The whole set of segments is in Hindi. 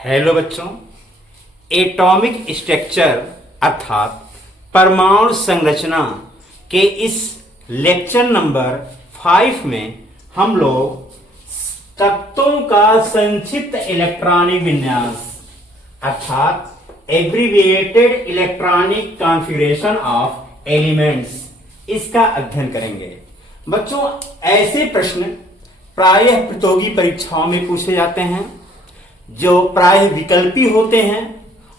हेलो बच्चों, एटॉमिक स्ट्रक्चर अर्थात परमाणु संरचना के इस लेक्चर नंबर 5 में हम लोग तत्वों का संक्षिप्त इलेक्ट्रॉनिक विन्यास अर्थात abbreviated electronic configuration of elements इसका अध्ययन करेंगे। बच्चों, ऐसे प्रश्न प्रायः प्रतियोगी परीक्षाओं में पूछे जाते हैं जो प्रायः विकल्पी होते हैं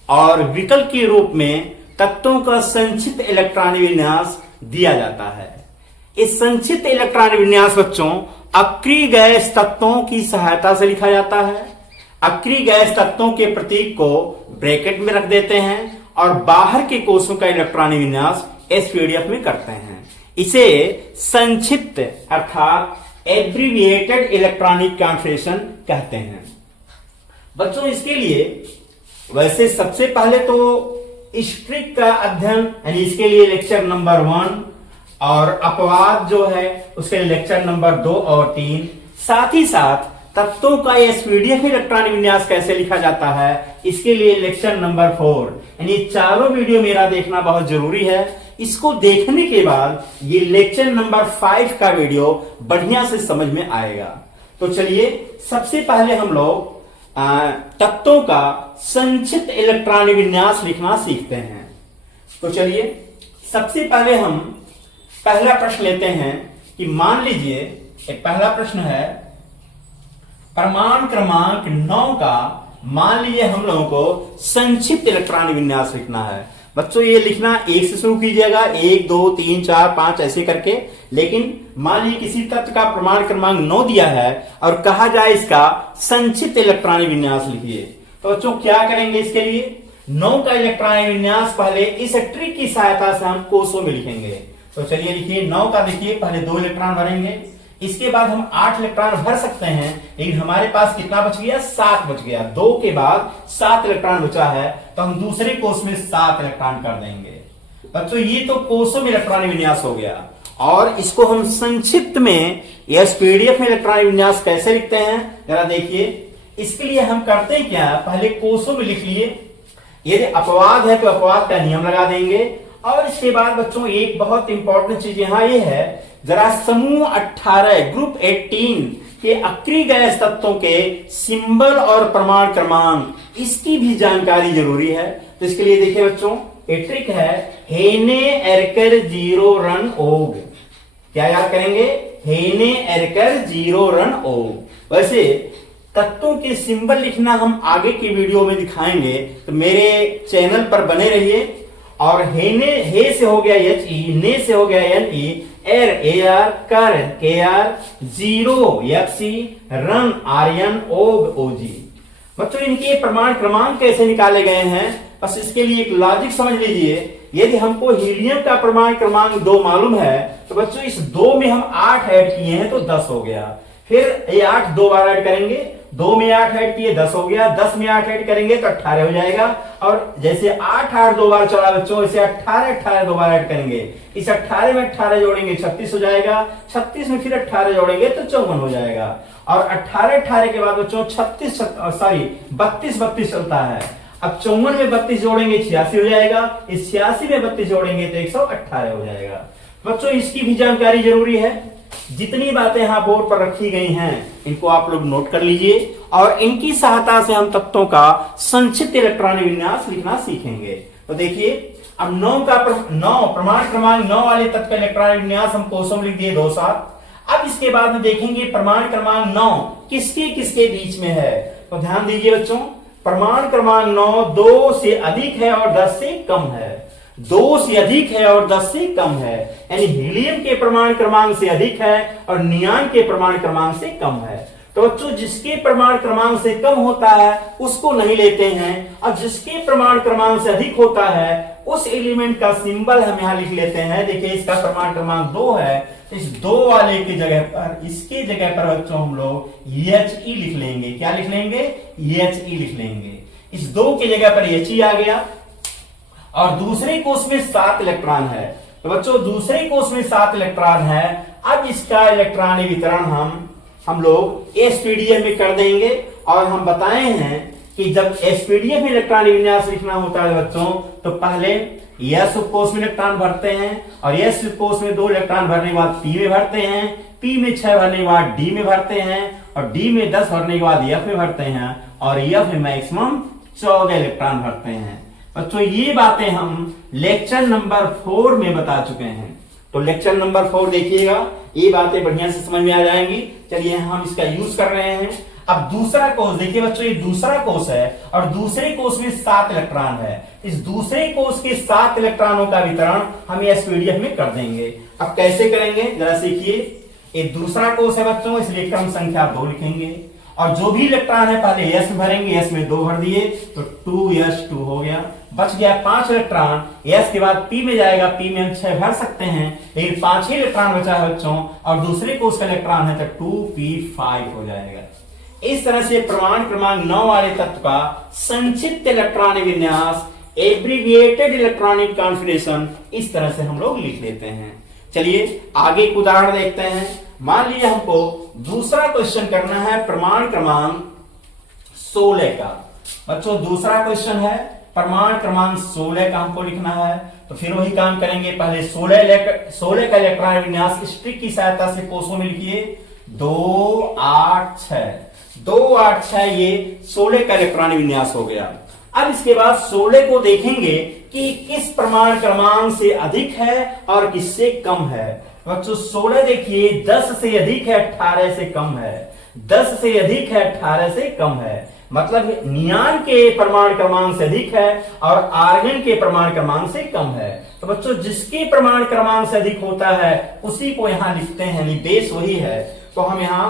और विकल्प के रूप में तत्वों का संक्षिप्त इलेक्ट्रॉनिक विन्यास दिया जाता है। इस संक्षिप्त इलेक्ट्रॉनिक विन्यास बच्चों अक्रिय गैस तत्वों की सहायता से लिखा जाता है। अक्रिय गैस तत्वों के प्रतीक को ब्रैकेट में रख देते हैं और बाहर के कोषों का इलेक्ट्रॉनिक विन्यास एसपीडीएफ में करते हैं। इसे संक्षिप्त अर्थात एब्रिविएटेड इलेक्ट्रॉनिक कॉन्फ़िगरेशन कहते हैं। बच्चों, इसके लिए वैसे सबसे पहले तो स्ट्रिक का अध्ययन यानी इसके लिए लेक्चर नंबर 1 और अपवाद जो है उसके लिए लेक्चर नंबर 2 और 3, साथ ही साथ तत्वों का एसपीडीएफ इलेक्ट्रॉनिक विन्यास कैसे लिखा जाता है इसके लिए लेक्चर नंबर 4, यानी चारों वीडियो मेरा देखना बहुत जरूरी है। इसको देखने के बाद ये लेक्चर नंबर 5 का वीडियो बढ़िया से समझ में आएगा। तो चलिए सबसे पहले हम लोग तत्वों का संक्षिप्त इलेक्ट्रॉनिक विन्यास लिखना सीखते हैं। तो चलिए सबसे पहले हम पहला प्रश्न लेते हैं कि मान लीजिए एक पहला प्रश्न है परमाणु क्रमांक 9 का मान लीजिए हम लोगों को संक्षिप्त इलेक्ट्रॉनिक विन्यास लिखना है। बच्चों, ये लिखना 1 से शुरू कीजिएगा, 1 2 3 4 5 ऐसे करके। लेकिन मान लीजिए किसी तत्व का परमाणु क्रमांक 9 दिया है और कहा जाए इसका संक्षिप्त इलेक्ट्रॉनिक विन्यास लिखिए, तो बच्चों क्या करेंगे? इसके लिए 9 का इलेक्ट्रॉनिक विन्यास पहले इस ट्रिक की सहायता से हम कोषों में लिखेंगे। तो चलिए लिखिए 9 का, देखिए पहले 2 इलेक्ट्रॉन भरेंगे, इसके बाद हम 8 इलेक्ट्रॉन भर सकते हैं, लेकिन हमारे पास कितना बच गया? 7 बच गया। 2 के बाद 7 इलेक्ट्रॉन बचा है तो हम दूसरे कोष में 7 इलेक्ट्रॉन कर देंगे। बच्चों, ये तो कोषों में इलेक्ट्रॉनिक विन्यास हो गया और इसको हम संक्षिप्त में एसपीडीएफ में इलेक्ट्रॉनिक विन्यास कैसे लिखते हैं जरा देखिए। इसके लिए हम करते हैं क्या, पहले कोषों में लिख लिए, यदि अपवाद है तो अपवाद का नियम लगा देंगे। और इसके बाद बच्चों एक बहुत इंपॉर्टेंट चीज यहां ये है, जरा समूह 18 ग्रुप 18 के अक्रिय गैस तत्वों के सिंबल और प्रमाण क्रमांक इसकी भी जानकारी जरूरी है। तो इसके लिए देखिए बच्चों एक ट्रिक है, हेने एरकर जीरो रन ओग। क्या याद करेंगे? हेने एरकर जीरो रन ओग। वैसे तत्वों के सिंबल लिखना हम आगे की वीडियो में दिखाएंगे, तो मेरे चैनल पर बने रहिए। और हेने हे से हो गया एच ई, ने से हो गया एन ई, एर ए आर, कर के R, zero F C, run R N, ओग ओ जी। बच्चों इनके प्रमाण क्रमांक कैसे निकाले गए हैं, बस इसके लिए एक लॉजिक समझ लीजिए। यदि हमको हीलियम का प्रमाण क्रमांक 2 मालूम है तो बच्चों इस 2 में हम 8 ऐड किए हैं तो 10 हो गया। फिर ये 8 2 बार ऐड करेंगे, 2 में 8 ऐड किए 10 हो गया, 10 में 8 ऐड करेंगे तो 18 हो जाएगा। और जैसे 8 8 2 बार चला बच्चों, इसे 18 18 2 बार ऐड करेंगे, इस 18 में 18 जोड़ेंगे 36 हो जाएगा, 36 में फिर 18 जोड़ेंगे तो 54 हो जाएगा। और 18 18 के बाद बच्चों 32 32 चलता है। अब 54 में 32 जोड़ेंगे 86 हो जाएगा, इस 86 में 32 जोड़ेंगे तो 118 हो जाएगा। बच्चों इसकी भी जानकारी जरूरी है। जितनी बातें यहां बोर्ड पर रखी गई हैं इनको आप लोग नोट कर लीजिए और इनकी सहायता से हम तत्वों का संक्षिप्त इलेक्ट्रॉनिक विन्यास लिखना सीखेंगे। तो देखिए अब 9 प्रमाण क्रमांक 9 वाले तत्व का इलेक्ट्रॉनिक विन्यास हम कोषों में लिख दिए 2 7। अब इसके बाद में देखेंगे प्रमाण क्रमांक 9 किसके किसके बीच में है। तो ध्यान दीजिए बच्चों, प्रमाण क्रमांक 9 2 से अधिक है और 10 से कम है। 2 से अधिक है और 10 से कम है, यानी हीलियम के प्रमाण क्रमांक से अधिक है और नियान के प्रमाण क्रमांक से कम है। तो बच्चों जिसके प्रमाण क्रमांक से कम होता है उसको नहीं लेते हैं और जिसके प्रमाण क्रमांक से अधिक होता है उस एलिमेंट का सिंबल हम यहां लिख लेते हैं। देखिए इसका प्रमाण क्रमांक 2 है, इस 2 वाले की जगह पर, इसकी जगह पर बच्चों हम लोग EHE लिख लेंगे। क्या लिख लेंगे? EHE लिख लेंगे। इस 2 की जगह पर EHE आ गया और दूसरे कोष में 7 इलेक्ट्रॉन है। तो बच्चों दूसरे कोष में 7 इलेक्ट्रॉन है। अब इसका इलेक्ट्रॉनिक वितरण हम लोग एसपीडीएफ में कर देंगे और हम बताए हैं कि जब एसपीडीएफ में इलेक्ट्रॉनिक विन्यास लिखना होता है बच्चों, तो पहले एस उपकोष में इलेक्ट्रॉन भरते हैं और एस उपकोष में 2 इलेक्ट्रॉन भरने के बाद पी में भरते हैं, पी में 6 भरने के बाद डी में भरते हैं और डी में 10 भरने के बाद एफ में भरते हैं और एफ में मैक्सिमम 14 इलेक्ट्रॉन भरते हैं। बच्चों ये बातें हम लेक्चर नंबर 4 में बता चुके हैं, तो लेक्चर नंबर 4 देखिएगा, ये बातें बढ़िया से समझ में आ जाएंगी। चलिए हम इसका यूज कर रहे हैं। अब दूसरा कोष देखिए बच्चों, ये दूसरा कोष है और दूसरे कोष में 7 इलेक्ट्रॉन है। इस दूसरे कोष के 7 इलेक्ट्रॉनों का वितरण हम एसपीडीएफ में कर देंगे। अब कैसे करेंगे जरा सीखिए। ये दूसरा कोष है बच्चों, इसलिए क्रम संख्या 2 लिखेंगे और जो भी इलेक्ट्रॉन है पहले एस में भरेंगे, एस में 2 भर दिए तो 2s2 हो गया, बच गया 5 इलेक्ट्रॉन। एस के बाद पी में जाएगा, पी में हम 6 भर सकते हैं लेकिन 5 ही इलेक्ट्रॉन बचा है बच्चों और दूसरे कोष का इलेक्ट्रॉन है तो 2p5 हो जाएगा। इस तरह से प्रमाण क्रमांक 9 वाले तत्व का संक्षिप्त इलेक्ट्रॉनिक विन्यास, एब्रिविएटेड इलेक्ट्रॉनिक कॉन्फिगरेशन, इस तरह से हम लोग लिख लेते हैं। चलिए आगे एक उदाहरण देखते हैं। मान लीजिए हमको दूसरा क्वेश्चन करना है प्रमाण क्रमांक 16 का। बच्चों दूसरा क्वेश्चन है प्रमाण क्रमांक 16 का हमको लिखना है, तो फिर वही काम करेंगे। पहले 16 का इलेक्ट्रॉनिक विन्यास स्ट्रिक की सहायता से कोषों में लिखिए 2 8 6, 2 8 6, ये 16 का इलेक्ट्रॉनिक विन्यास हो गया। अब इसके बाद 16 को देखेंगे कि किस प्रमाण क्रमांक से अधिक है और किससे कम है। बच्चों 16 देखिए 10 से अधिक है, 18 से कम है, 10 से अधिक है, 18 से कम है, मतलब नियान के प्रमाण क्रमांक से अधिक है और आर्गन के प्रमाण क्रमांक से कम है। तो बच्चों जिसके प्रमाण क्रमांक से अधिक होता है उसी को यहां लिखते हैं, बेस वही है। तो हम यहां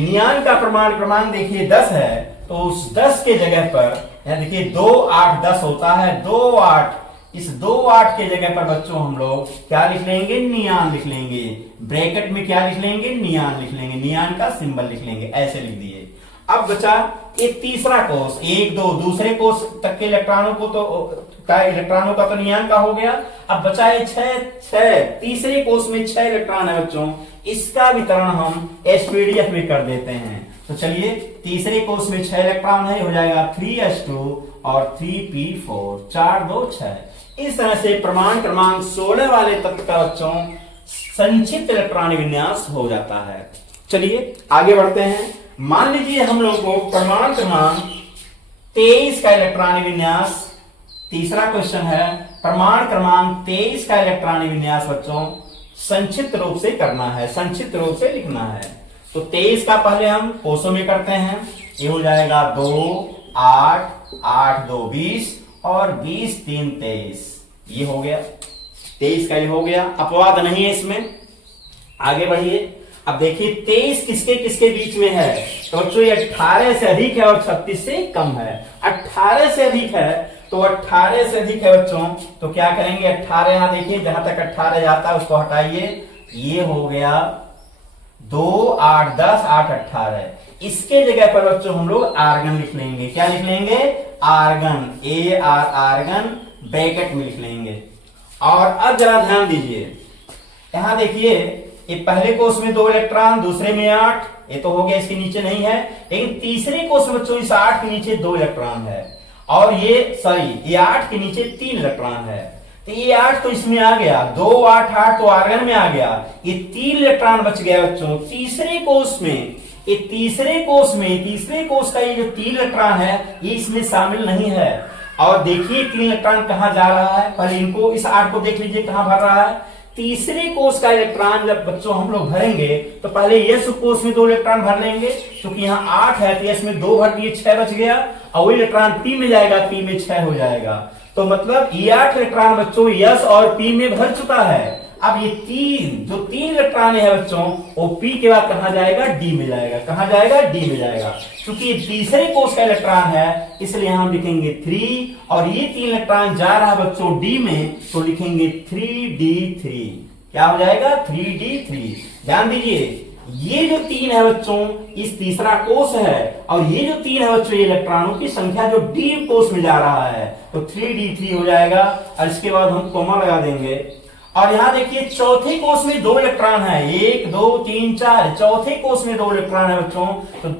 नियान का प्रमाण क्रमांक देखिए 10 है, तो उस 10 के जगह पर यहां देखिए 2 8 10 होता है, 2 8, इस 2 8 के जगह पर बच्चों हम लोग क्या लिख लेंगे, नियान लिख लेंगे। ब्रैकेट में क्या लिख लेंगे, नियान लिख लेंगे, नियान का सिंबल लिख लेंगे, ऐसे लिख दिए। अब बचा ये तीसरा कोष, 1 2 दूसरे कोष तक के इलेक्ट्रॉनों को इलेक्ट्रॉनों का तो नियान का हो गया। अब बचा है 6 तीसरे कोष में 6 इलेक्ट्रॉन है बच्चों, इसका वितरण हम एसपीडीएफ में कर देते हैं। तो चलिए तीसरे कोष में 6 इलेक्ट्रॉन है, हो जाएगा 3s2 और 3p4, 4 2 6। इस तरह से प्रमाण क्रमांक 16 वाले तत्व का बच्चों संक्षिप्त इलेक्ट्रॉनिक विन्यास हो जाता है। चलिए आगे बढ़ते हैं। मान लीजिए हम लोग को प्रमाण क्रमांक 23 का इलेक्ट्रॉनिक विन्यास, तीसरा क्वेश्चन है प्रमाण क्रमांक 23 का इलेक्ट्रॉनिक विन्यास बच्चों संक्षिप्त रूप से करना है, संक्षिप्त रूप से लिखना है। तो 23 का पहले हम कोषों में करते हैं, ये हो जाएगा 2 8 8 2 20 और 20 3 23, ये हो गया 23 का, ये हो गया। अपवाद नहीं है इसमें। आगे बढ़िए। अब देखिए 23 किसके किसके बीच में है, तो बच्चों ये 18 से अधिक है और 36 से कम है। 18 से अधिक है तो 18 से अधिक है बच्चों, तो क्या करेंगे 18 यहां देखिए जहां तक 18 जाता है उसको हटाइए, ये हो गया 2 8 10 8 18। इसके जगह पर बच्चों हम लोग आर्गन लिख लेंगे। क्या लिख लेंगे, आर्गन, आर्गन ब्रैकेट में लिख लेंगे। और अब जरा ध्यान दीजिए, यहां देखिए ये पहले कोष में 2 इलेक्ट्रॉन, दूसरे में 8, ये तो हो गया, इसके नीचे नहीं है। लेकिन तीसरे कोष में बच्चों इस 8 के नीचे 2 इलेक्ट्रॉन है और ये 8 के नीचे 3 इलेक्ट्रॉन है, तो ये 8 तो इसमें आ गया, 2 8 8 तो आर्गन में आ गया, ये 3 इलेक्ट्रॉन बच गया बच्चों तीसरे कोष में। ये तीसरे कोष का ये जो 3 इलेक्ट्रॉन है ये इसमें शामिल नहीं है। और देखिए 3 इलेक्ट्रॉन कहां जा रहा है, पहले इनको इस 8 को देख लीजिए कहां भर रहा है। तीसरे कोष का इलेक्ट्रॉन जब बच्चों हम लोग भरेंगे तो पहले यस कोष में 2 इलेक्ट्रॉन भर लेंगे, क्योंकि यहाँ 8 है तो यस में 2 भर दिए, 6 बच गया, और वो इलेक्ट्रॉन पी में जाएगा, पी में 6 हो जाएगा। तो मतलब ये 8 इलेक्ट्रॉन बच्चों यस और पी में भर चुका है। अब ये 3 इलेक्ट्रॉन है बच्चों वो पी के बाद कहां जाएगा, डी में जाएगा। कहां जाएगा, डी में जाएगा। क्योंकि ये तीसरे कोष का इलेक्ट्रॉन है इसलिए हम लिखेंगे 3, और ये 3 इलेक्ट्रॉन जा रहा है बच्चों डी में, तो लिखेंगे 3d3। क्या हो जाएगा, 3d3। ध्यान दीजिए ये जो 3 है बच्चों इस तीसरा कोष है, और ये जो 3 है बच्चों ये इलेक्ट्रॉनों की संख्या जो डी कोष में जा रहा है, तो 3d3 हो जाएगा। और इसके बाद हम कॉमा लगा देंगे। और यहां देखिए चौथे कोष में 2 इलेक्ट्रॉन है, 1 2 3 4, चौथे कोष में 2 इलेक्ट्रॉन है बच्चों।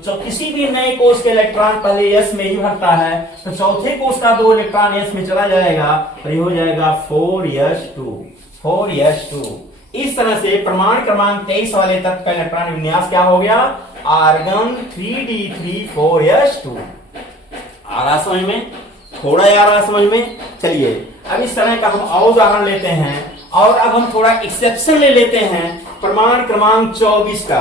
तो किसी भी नए कोष के इलेक्ट्रॉन पहले s में ही भरता है, तो चौथे कोष का 2 इलेक्ट्रॉन s में चला जाएगा, तो ये हो जाएगा 4s2। इस तरह से प्रमाण क्रमांक 23 वाले तत्व का इलेक्ट्रॉन विन्यास क्या हो गया, आर्गन 3d3 4s2। आ रहा समझ में, थोड़ा आ रहा समझ में। चलिए अब इस तरह का हम और उदाहरण लेते हैं, और अब हम थोड़ा एक्सेप्शन ले लेते हैं प्रमाण क्रमांक 24 का।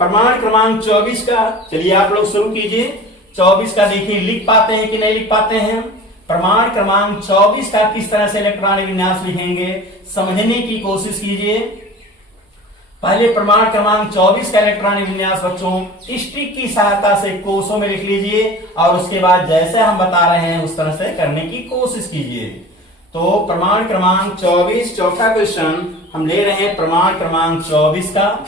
प्रमाण क्रमांक 24 का चलिए आप लोग शुरू कीजिए। 24 का देखिए लिख पाते हैं कि नहीं लिख पाते हैं। प्रमाण क्रमांक 24 का किस तरह से इलेक्ट्रॉनिक विन्यास लिखेंगे, समझने की कोशिश कीजिए। पहले प्रमाण क्रमांक 24 का इलेक्ट्रॉनिक विन्यास बच्चों स्टिक की सहायता से कोषों में लिख लीजिए, और उसके बाद जैसे हम बता रहे हैं उस तरह से करने की कोशिश कीजिए। तो प्रमाण क्रमांक 24 चौथा क्वेश्चन हम ले रहे हैं प्रमाण क्रमांक 24 का।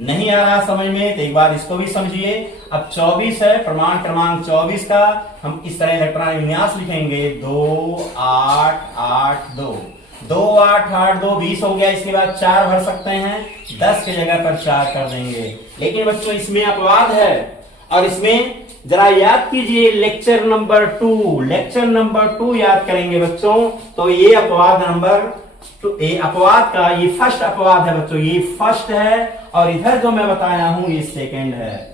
नहीं आ रहा समझ में तो एक बार इसको भी समझिए। अब 24 है, प्रमाण क्रमांक 24 का हम इस तरह इलेक्ट्रॉनिक विन्यास लिखेंगे 2 8 8 2, 2 8 8 2 20 हो गया। इसके बाद 4 भर सकते हैं, 10 की जगह पर 4 कर देंगे। लेकिन बच्चों इसमें अपवाद है, और इसमें जरा याद कीजिए लेक्चर नंबर 2 याद करेंगे बच्चों। तो ये अपवाद नंबर, तो ये अपवाद का ये फर्स्ट अपवाद है बच्चों, ये फर्स्ट है, और इधर जो मैं बताया हूं ये सेकंड है।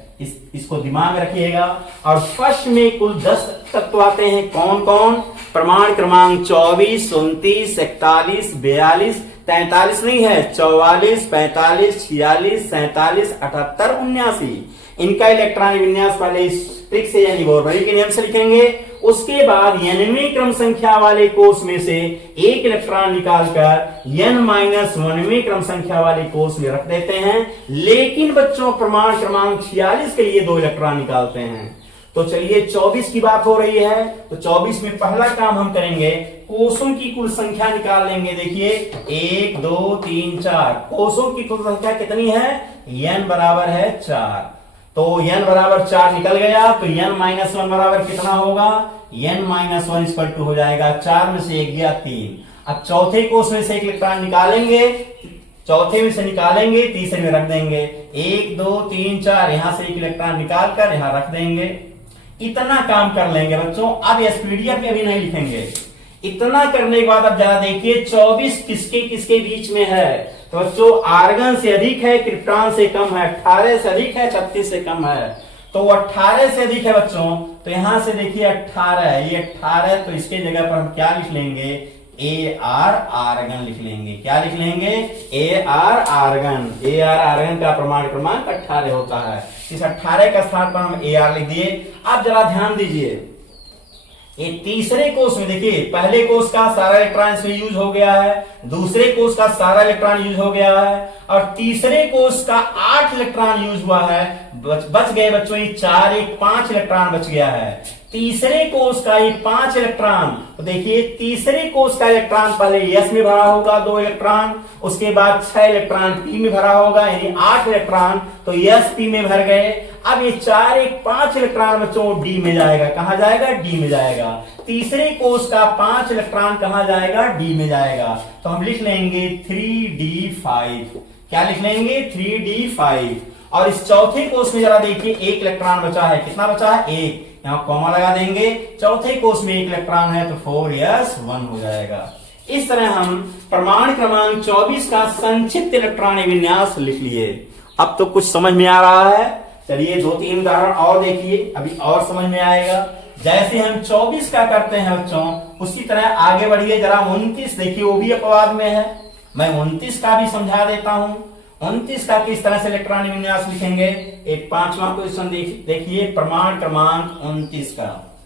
इसको दिमाग रखिएगा। और फर्स्ट में कुल 10 तत्व आते हैं, कौन कौन, प्रमाण क्रमांक 24 29 41 42 43 नहीं है, 44 45 46 47 78 79। इनका इलेक्ट्रॉनिक विन्यास पहले स्ट्रिक से यानी बोरबरी के नियम से लिखेंगे। उसके बाद n क्रम संख्या वाले कोष में से एक इलेक्ट्रॉन निकालकर n-1वें क्रम संख्या वाले कोष में रख देते हैं। लेकिन बच्चों प्रमाण क्रमांक 46 के लिए 2 इलेक्ट्रॉन निकालते हैं। तो चलिए 24 की बात हो रही है, तो 24 में पहला काम हम करेंगे, कोषों की कुल संख्या निकाल लेंगे। देखिए 1 2 3 4, कोषों की कुल संख्या कितनी है, n बराबर है 4। तो n बराबर 4 निकल गया, तो n-1 बराबर कितना होगा, n-1 इक्वल टू हो जाएगा 4 में से 1 गया 3। अब चौथे कोष में से एक इलेक्ट्रॉन निकालेंगे, चौथे में से निकालेंगे, तीसरे में रख देंगे। 1 2 3 4, यहां से एक इलेक्ट्रॉन निकाल कर यहां रख देंगे। इतना काम कर लेंगे बच्चों। अब एसपीडीएफ में भी नहीं लिखेंगे। इतना करने के बाद अब जरा देखिए 24 किसके किसके बीच में है, तो बच्चों आर्गन से अधिक है, क्रिप्टॉन से कम है, 18 से अधिक है, 36 से कम है। तो 18 से अधिक है बच्चों, तो यहां से देखिए 18 है, ये 18, तो इसके जगह पर हम क्या लिख लेंगे, AR आर्गन लिख लेंगे। क्या लिख लेंगे, AR आर्गन। AR आर्गन का प्रमाण क्रमांक 18 होता है। इस 18 का स्थान पर हम AR लिख दिए। अब जरा ध्यान दीजिए, ये तीसरे कोष में देखिए पहले कोष का सारा इलेक्ट्रॉन इसमें यूज हो गया है, दूसरे कोष का सारा इलेक्ट्रॉन यूज हो गया है, और तीसरे कोष का 8 इलेक्ट्रॉन यूज हुआ है। बच गए बच्चों ये 4 1 5 इलेक्ट्रॉन बच गया है। तीसरे कोष का ये 5 इलेक्ट्रॉन, तो देखिए तीसरे कोष का इलेक्ट्रॉन पहले S में भरा होगा 2 इलेक्ट्रॉन, उसके बाद 6 इलेक्ट्रॉन P में भरा होगा, यानी 8 इलेक्ट्रॉन तो S P में भर गए। अब ये 4 1 5 इलेक्ट्रॉन बच्चों D में जाएगा। कहां जाएगा, D में जाएगा। तीसरे कोष का 5 इलेक्ट्रॉन कहां जाएगा, D में जाएगा। तो हम लिख लेंगे 3d5। क्या लिख लेंगे, 3d5। और इस चौथे कोष में जरा देखिए एक इलेक्ट्रॉन बचा है, कितना बचा है, 1, यहां कॉमा लगा देंगे। चौथे कोष में एक इलेक्ट्रॉन है, तो 4s1 हो जाएगा। इस तरह हम प्रमाण क्रमांक 24 का संक्षिप्त इलेक्ट्रॉनिक विन्यास लिख लिए। अब तो कुछ समझ में आ रहा है। चलिए 2-3 उदाहरण और देखिए, अभी और समझ में आएगा। जैसे हम 24 का करते हैं बच्चों, उसी तरह आगे बढ़िए। जरा 29 देखिए, वो भी अपवाद में है। मैं 29 का भी समझा देता हूं। 29 का किस तरह से इलेक्ट्रॉनिक विन्यास लिखेंगे, एक 5वां क्वेश्चन देखिए, प्रमाण क्रमांक 29 का।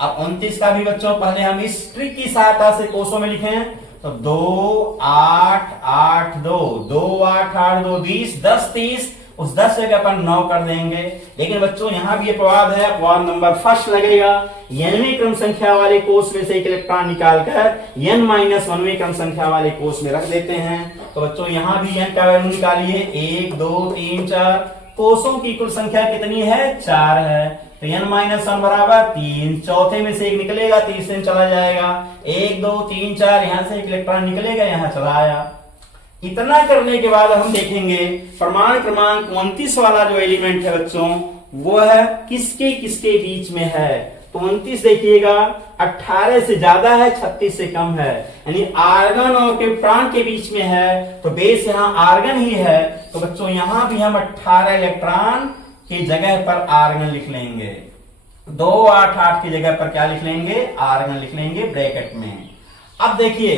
अब 29 का भी बच्चों पहले हम इस ट्रिक की सहायता से कोषों में लिखें, तो 2 8 8 2, 2 8 8 2 20, 10 30, उस 10 जगह पर 9 कर देंगे। लेकिन बच्चों यहां भी अपवाद है, अपवाद नंबर फर्स्ट लगेगा। n-वें क्रम संख्या वाले कोष में से एक इलेक्ट्रॉन निकालकर n-1वें क्रम संख्या वाले कोष में रख देते हैं। तो बच्चों यहां भी n का वैल्यू निकालिए, 1 2 3 4, कोषों की कुल संख्या कितनी है? 4 है। तो n-1 बराबर 3, चौथे में से एक निकलेगा, तीसरे में चला जाएगा। 1 2 3 4, यहां से एक इलेक्ट्रॉन निकलेगा, यहां चला आया। इतना करने के बाद हम देखेंगे प्रमाण क्रमांक 29 वाला जो एलिमेंट है बच्चों, वो है किसके किसके बीच में है। तो 29 देखिएगा 18 से ज्यादा है, 36 से कम है, यानी आर्गन और क्रिप्टॉन के बीच में है। तो बेस यहाँ आर्गन ही है। तो बच्चों यहां भी हम 18 इलेक्ट्रॉन की जगह पर आर्गन लिख लेंगे। 2 8 8 की जगह पर क्या लिख लेंगे? आर्गन लिख लेंगे ब्रैकेट में। अब देखिए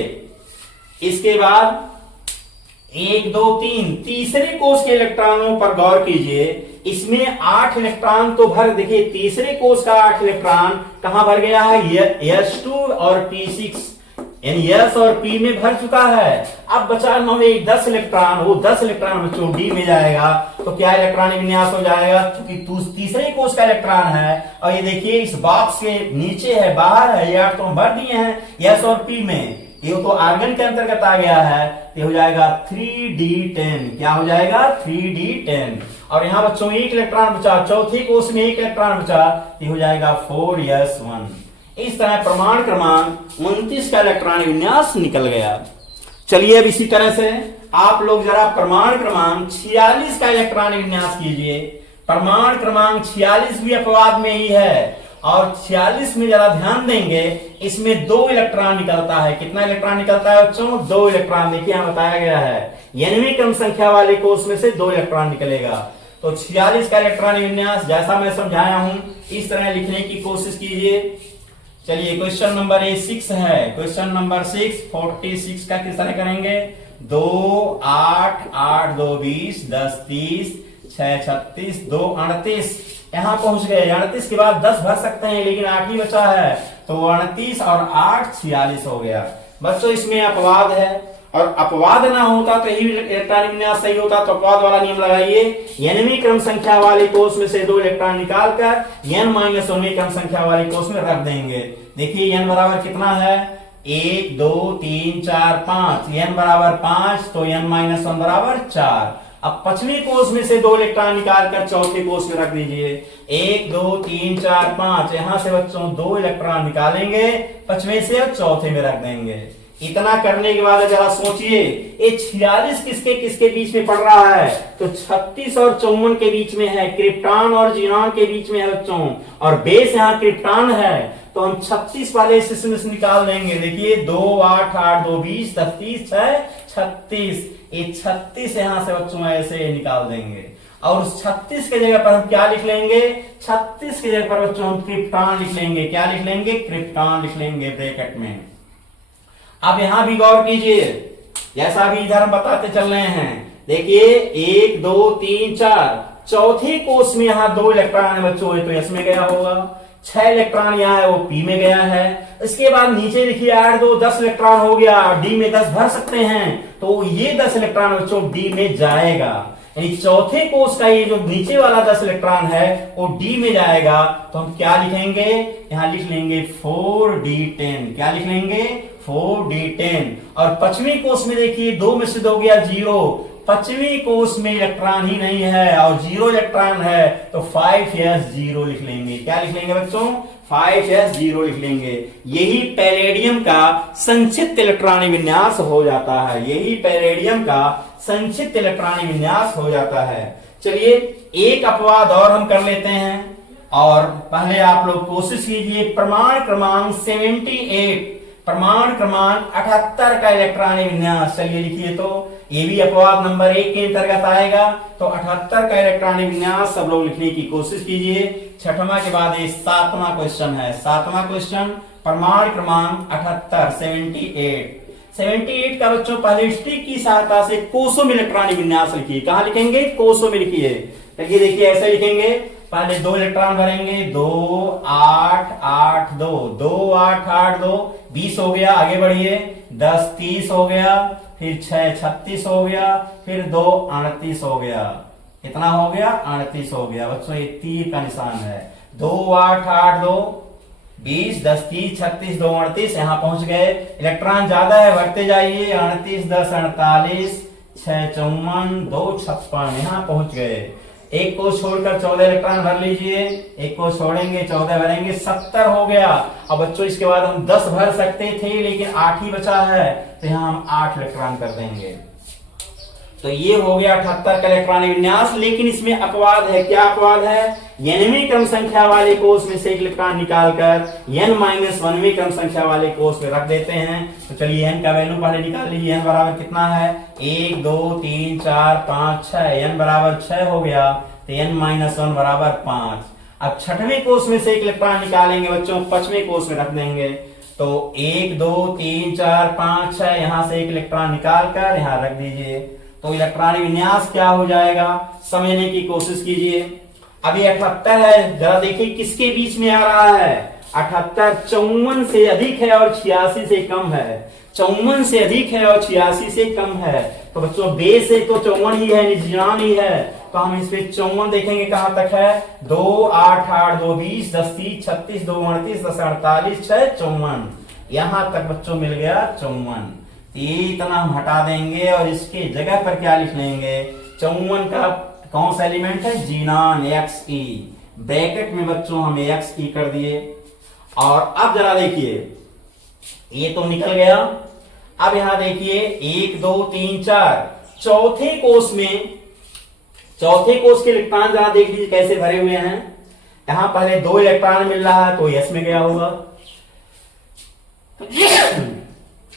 इसके बाद 1 2 3 तीसरे कोष के इलेक्ट्रॉनों पर गौर कीजिए। इसमें 8 इलेक्ट्रॉन तो भर, देखिए तीसरे कोष का 8 इलेक्ट्रॉन कहां भर गया है? S2 और P6, यानी S और P में भर चुका है। अब बचा 10 इलेक्ट्रॉन, वो 10 इलेक्ट्रॉन बच्चों D में जाएगा। तो क्या इलेक्ट्रॉनिक विन्यास हो जाएगा? क्योंकि तीसरे कोष का इलेक्ट्रॉन है और ये देखिए इस बॉक्स के नीचे है, बाहर है, ये 8 तो भर दिए हैं S और P में, ये तो आर्गन के अंतर्गत आ गया है। ये हो जाएगा 3D10। क्या हो जाएगा? 3D10। और यहां बच्चों एक इलेक्ट्रॉन बचा, चौथे कोष में एक इलेक्ट्रॉन बचा, ये हो जाएगा 4s1। इस तरह प्रमाण क्रमांक 29 का इलेक्ट्रॉनिक विन्यास निकल गया। चलिए अब इसी तरह से आप लोग जरा प्रमाण क्रमांक 46 का इलेक्ट्रॉनिक विन्यास कीजिए। प्रमाण क्रमांक 46 भी अपवाद में ही है और 46 में जरा ध्यान देंगे, इसमें 2 इलेक्ट्रॉन निकलता है। कितना इलेक्ट्रॉन निकलता है बच्चों? 2 इलेक्ट्रॉन। देखिए यहां बताया गया है nवीं क्रम संख्या वाले कोष में से 2 इलेक्ट्रॉन निकलेगा। तो 46 का इलेक्ट्रॉनिक विन्यास जैसा मैं समझाया हूं इस तरह लिखने की कोशिश कीजिए। चलिए क्वेश्चन नंबर 6 है। क्वेश्चन नंबर 6 46 का किस तरह करेंगे? 2 8 8 2 20 10 30 6 36 2 38, यहां पहुंच गए। 38 के बाद 10 भर सकते हैं लेकिन 8 ही बचा है, तो 38 और 8 46 हो गया। बच्चों इसमें अपवाद है और अपवाद ना होता तो यही इलेक्ट्रॉनिक विन्यास सही होता। तो अपवाद वाला नियम लगाइए। nवीं क्रम संख्या वाले कोष में से 2 इलेक्ट्रॉन निकालकर n-1वीं क्रम संख्या वाले कोष में रख देंगे। देखिए n बराबर कितना है? 1 2 3 4 5, n बराबर 5, तो n-1 बराबर 4। अब 5वें कोष में से 2 इलेक्ट्रॉन निकालकर चौथे कोष में रख दीजिए। 1 2 3 4 5, यहां से बच्चों 2 इलेक्ट्रॉन निकालेंगे, 5वें से और चौथे में रख देंगे। इतना करने के बाद जरा सोचिए ये 46 किसके किसके बीच में पड़ रहा है? तो 36 और 54 के बीच में है, क्रिप्टॉन और ज़ीनॉन के बीच में है बच्चों, और बेस यहाँ क्रिप्टॉन है। तो हम 36 वाले इसमें से निकाल देंगे। देखिए 2 8 8 2 20 10 30 6 36, ये 36 यहां से बच्चों ऐसे निकाल देंगे। और उस 36 के जगह पर हम क्या लिख लेंगे? 36 की जगह पर बच्चों हम क्रिप्टॉन लिख लेंगे। क्या लिख लेंगे? क्रिप्टॉन लिख लेंगे ब्रैकेट में। अब यहां भी गौर कीजिए, जैसा भी इधर हम बताते चल रहे हैं। देखिए 1 2 3 4, चौथे कोष में यहां 2 इलेक्ट्रॉन है बच्चों, तो इसमें गया होगा। 6 इलेक्ट्रॉन यहाँ है, वो पी में गया है। इसके बाद नीचे देखिए 8 2 10 इलेक्ट्रॉन हो गया, डी में 10 भर सकते हैं, तो ये 10 इलेक्ट्रॉन बच्चों डी में जाएगा। यानी चौथे कोष का ये जो नीचे वाला 10 इलेक्ट्रॉन है वो डी में जाएगा। तो हम क्या लिखेंगे? यहां लिख लेंगे 4d10। क्या लिख लेंगे? 4d10। और 5वें कोष में देखिए 2 में से 2 गया 0, 5वें कोष में इलेक्ट्रॉन ही नहीं है और 0 इलेक्ट्रॉन है, तो 5s0 लिख लेंगे। क्या लिख लेंगे बच्चों? 5s0 लिख लेंगे। यही पैलेडियम का संक्षिप्त इलेक्ट्रॉनिक विन्यास हो जाता है। यही पैलेडियम का संक्षिप्त इलेक्ट्रॉनिक विन्यास हो जाता है। चलिए एक अपवाद और हम कर लेते हैं, और पहले आप लोग कोशिश कीजिए प्रमाण क्रमांक 78, प्रमाण क्रमांक 78 का इलेक्ट्रॉनिक विन्यास। चलिए लिखिए, तो ये भी अपवाद नंबर 1 के अंतर्गत आएगा। तो 78 का इलेक्ट्रॉनिक विन्यास सब लोग लिखने की कोशिश कीजिए। 6वां के बाद ये 7वां क्वेश्चन है। 7वां क्वेश्चन प्रमाण क्रमांक 78 78 का बच्चों पहले स्टिक की सहायता से कोषों में इलेक्ट्रॉनिक विन्यास लिखिए। कहां लिखेंगे? कोषों में लिखिए। देखिए ऐसे लिखेंगे, पहले 2 इलेक्ट्रॉन भरेंगे, 2 8 8 2 2 8 8 2 20 हो गया। आगे बढ़िए, 10 30 हो गया, फिर 6 36 हो गया, फिर 2 38 हो गया। कितना हो गया? 38 हो गया बच्चों। ये तीर का निशान है। 2 8 8 2 20 10 30 36 2 38, यहां पहुंच गए। इलेक्ट्रॉन ज्यादा है, बढ़ते जाइए। 38 10 48 6 54 2 56, यहां पहुंच गए। एक को छोड़कर 14 इलेक्ट्रॉन भर लीजिए, एक को छोड़ेंगे 14 भरेंगे, 70 हो गया। अब बच्चों इसके बाद हम 10 भर सकते थे लेकिन 8 ही बचा है, तो यहां हम 8 इलेक्ट्रॉन कर देंगे। तो ये हो गया 78 का इलेक्ट्रॉनिक विन्यास। लेकिन इसमें अपवाद है। क्या अपवाद है? nवीं क्रम संख्या वाले कोष में से एक इलेक्ट्रॉन निकालकर n-1वीं क्रम संख्या वाले कोष में रख देते हैं। तो चलिए n का वैल्यू पहले निकाल लीजिए। n बराबर कितना है? 1 2 3 4 5 6। n बराबर 6 हो गया, तो n-1 बराबर 5। अब छठवें कोष में से एक इलेक्ट्रॉन निकालेंगे बच्चों, पांचवें कोष में रख देंगे। तो 1 2 3 4 5 6, यहां से एक इलेक्ट्रॉन निकालकर यहां रख दीजिए। तो इलेक्ट्रॉनिक विन्यास क्या हो जाएगा, समझने की कोशिश कीजिए। अभी 78 है, जरा देखिए किसके बीच में आ रहा है। 78 54 से अधिक है और 86 से कम है। 54 से अधिक है और 86 से कम है। तो बच्चों बेस से तो 54 ही है, निजान ही है। तो हम इस पे 54 देखेंगे कहां तक है। 2 8 8 2 20 10 30 36 2 38 10 48 6 54, यहां तक बच्चों मिल गया 54। इतना हम हटा देंगे और इसके जगह पर क्या लिख लेंगे, 54 का कौन सा एलिमेंट है, जीनान Xe। ब्रैकेट में बच्चों हम Xe कर दिए। और अब जरा देखिए, ये तो निकल गया। अब यहां देखिए 1 2 3 4, चौथे कोष के इलेक्ट्रॉन जरा देख लीजिए कैसे भरे हुए हैं। यहां पहले 2 इलेक्ट्रॉन मिल रहा है तो S में गया होगा,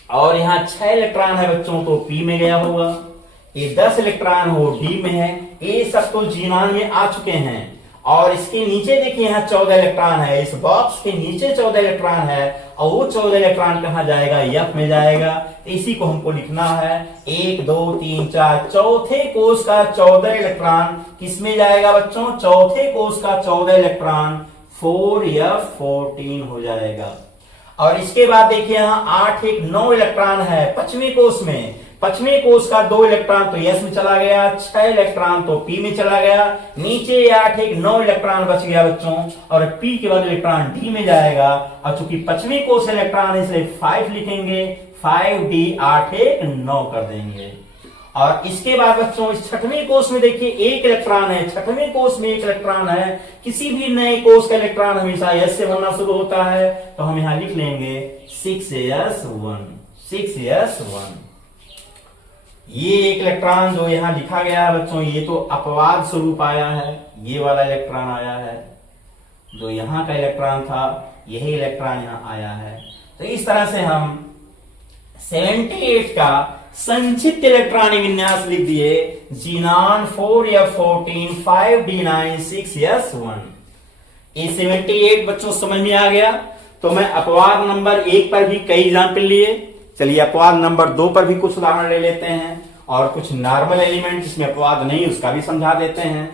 और यहां 6 इलेक्ट्रॉन है बच्चों तो P में गया होगा। ये 10 इलेक्ट्रॉन हो D में है। ये सब तो जीनान में आ चुके हैं। और इसके नीचे देखिए यहाँ 14 इलेक्ट्रॉन है। इस बॉक्स के नीचे 14 इलेक्ट्रॉन है और वो 14 इलेक्ट्रॉन कहां जाएगा, F में जाएगा। इसी को हमको लिखना है 1 2 3 4, चौथे कोष का 14 इलेक्ट्रॉन किस में जाएगा बच्चों, चौथे कोष का 14 इलेक्ट्रॉन 4F14 हो जाएगा। और इसके बाद देखिए यहाँ 8 1 9 इलेक्ट्रॉन है पांचवें कोष में। पांचवें कोष का 2 इलेक्ट्रॉन तो S में चला गया, 6 इलेक्ट्रॉन तो P में चला गया। नीचे 8 1 9 इलेक्ट्रॉन बच गया बच्चों, और P के बाद इलेक्ट्रॉन D में जाएगा। और चूंकि पांचवें कोष इलेक्ट्रॉन है इसलिए 5 लिखेंगे, 5D 8 1 9 कर देंगे। और इसके बाद बच्चों इस छठवें कोष में देखिए 1 इलेक्ट्रॉन है। छठवें कोष में 1 इलेक्ट्रॉन है। किसी भी नए कोष का इलेक्ट्रॉन हमेशा S से बनना शुरू होता है, तो हम यहां लिख लेंगे 6S1 6S1। ये 1 इलेक्ट्रॉन जो यहां लिखा गया है बच्चों, ये तो अपवाद स्वरूप आया है। ये वाला इलेक्ट्रॉन आया है, जो यहां का इलेक्ट्रॉन था यही इलेक्ट्रॉन यहां आया है। तो इस तरह से हम 78 का संक्षिप्त इलेक्ट्रॉनिक विन्यास लिख दिए। Xenon 4F14 5D9 6S1। ये 78 बच्चों समझ में आ गया। तो मैं अपवाद नंबर 1 पर भी कई एग्जाम्पल लिए। चलिए अपवाद नंबर 2 पर भी कुछ उदाहरण ले लेते हैं, और कुछ नॉर्मल एलिमेंट जिसमें अपवाद नहीं उसका भी समझा देते हैं।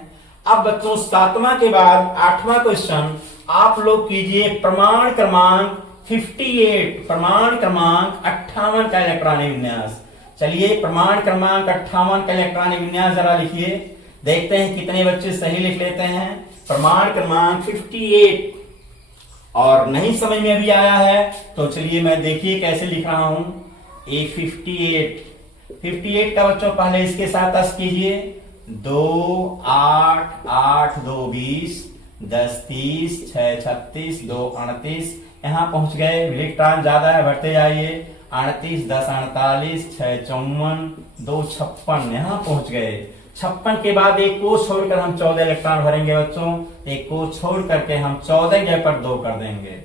अब बच्चों 7वां के बाद 8वां क्वेश्चन आप लोग कीजिए। प्रमाण क्रमांक 58, प्रमाण क्रमांक 58 का इलेक्ट्रॉनिक विन्यास। चलिए प्रमाण क्रमांक 58 का इलेक्ट्रॉनिक विन्यास जरा लिखिए, देखते हैं कितने बच्चे सही लिख लेते हैं। प्रमाण क्रमांक 58, और नहीं समझ में अभी आया है तो चलिए मैं देखिए कैसे लिख रहा हूं। 58 का बच्चों पहले इसके साथ 10 कीजिए। 2 8 8 2 20 10 30 6 36 2 38, यहां पहुंच गए। इलेक्ट्रॉन ज्यादा है, बढ़ते जाइए। 38 10 48 6 54 2 56, यहां पहुंच गए। 56 के बाद एक को छोड़कर हम 14 इलेक्ट्रॉन भरेंगे बच्चों। एक को छोड़ करके हम 14 जगह पर 2 कर देंगे।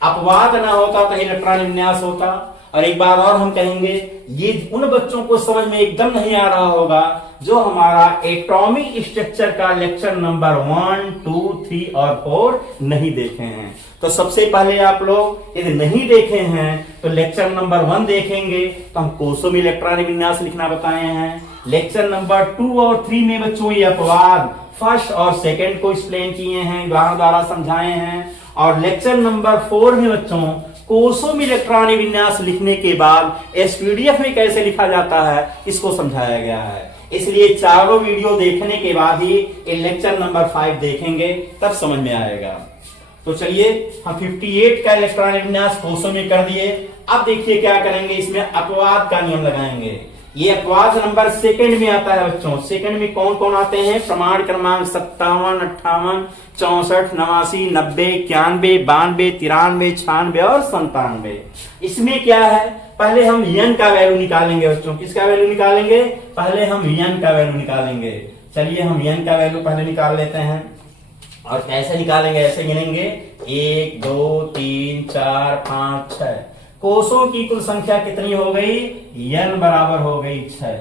अपवाद ना होता तो इलेक्ट्रॉनिक विन्यास होता। और एक बार और हम कहेंगे, ये उन बच्चों को समझ में एकदम नहीं आ रहा होगा जो हमारा एटॉमिक स्ट्रक्चर का लेक्चर नंबर 1 2 3 और 4 नहीं देखे हैं। तो सबसे पहले आप लोग यदि नहीं देखे हैं तो लेक्चर नंबर 1 देखेंगे। तो हम कोषों में इलेक्ट्रॉनिक विन्यास लिखना बताए हैं। लेक्चर नंबर 2 और 3 में बच्चों ये अपवाद फर्स्ट और सेकंड को एक्सप्लेन किए हैं, उदाहरण द्वारा समझाए हैं। और लेक्चर नंबर 4 में बच्चों कोषों में इलेक्ट्रॉनिक विन्यास लिखने के बाद एसपीडीएफ में कैसे लिखा जाता है इसको समझाया गया है। इसलिए चारों वीडियो देखने के बाद ही लेक्चर नंबर 5 देखेंगे, तब समझ में आएगा। तो चलिए हम 58 का इलेक्ट्रॉनिक विन्यास कोषों में कर दिए। अब देखिए क्या करेंगे, इसमें अपवाद का नियम लगाएंगे। ये अपवाद नंबर सेकंड में आता है बच्चों। सेकंड में कौन कौन आते हैं? प्रमाण क्रमांक 57, 58, 64, 89, 90, 91, 92, 93, 96 और 97। इसमें क्या है, पहले हम n का वैल्यू निकालेंगे बच्चों। किसका वैल्यू निकालेंगे? पहले हम n का वैल्यू निकालेंगे। चलिए हम n का वैल्यू पहले निकाल लेते हैं। और कैसे निकालेंगे? ऐसे गिनेंगे 1 2 3 4 5 6। कोषों की कुल संख्या कितनी हो गई? n बराबर हो गई 6।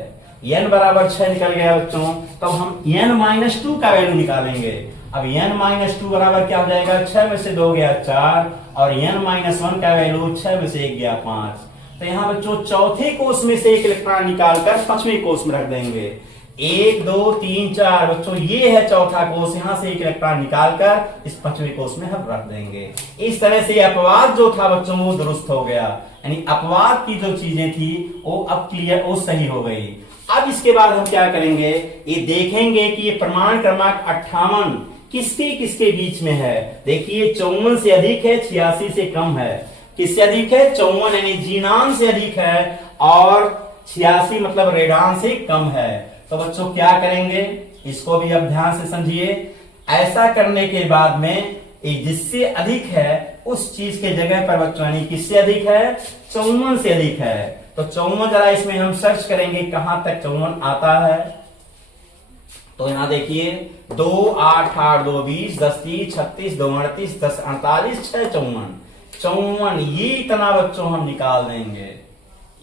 n बराबर 6 निकल गया बच्चों। तब हम n-2 का वैल्यू निकालेंगे। अब n-2 बराबर क्या हो जाएगा? 6 में से 2 गया 4 और n-1 का वैल्यू 6 में से 1 गया 5। तो यहाँ बच्चों चौथे कोष में से एक इलेक्ट्रॉन निकालकर पांचवें कोष में रख देंगे। 1 2 3 4 बच्चों ये है चौथा कोष। यहां से एक इलेक्ट्रॉन निकालकर इस पांचवें कोष में हम रख देंगे। इस तरह से अपवाद जो था बच्चों वो दुरुस्त हो गया, यानी अपवाद की जो चीजें थी वो अब क्लियर, वो सही हो गई। अब इसके बाद हम क्या करेंगे? ये देखेंगे कि ये प्रमाण क्रमांक 58 किसके किसके बीच में है। देखिए 54 से अधिक है, 86 से कम है। किससे अधिक है? 54 यानी जीनान से अधिक है और 86 मतलब रेडान से कम है। तो बच्चों क्या करेंगे? इसको भी अब ध्यान से समझिए। ऐसा करने के बाद में जिससे अधिक है उस चीज के जगह पर बच्चों, यानी किससे अधिक है? 54 से अधिक है। तो 54 जरा इसमें हम सर्च करेंगे कहां तक 54 आता है। तो यहां देखिए 2 8 8 2 20 10 30 36 2 38 10 48 6 54। 54 ये इतना बच्चों हम निकाल देंगे।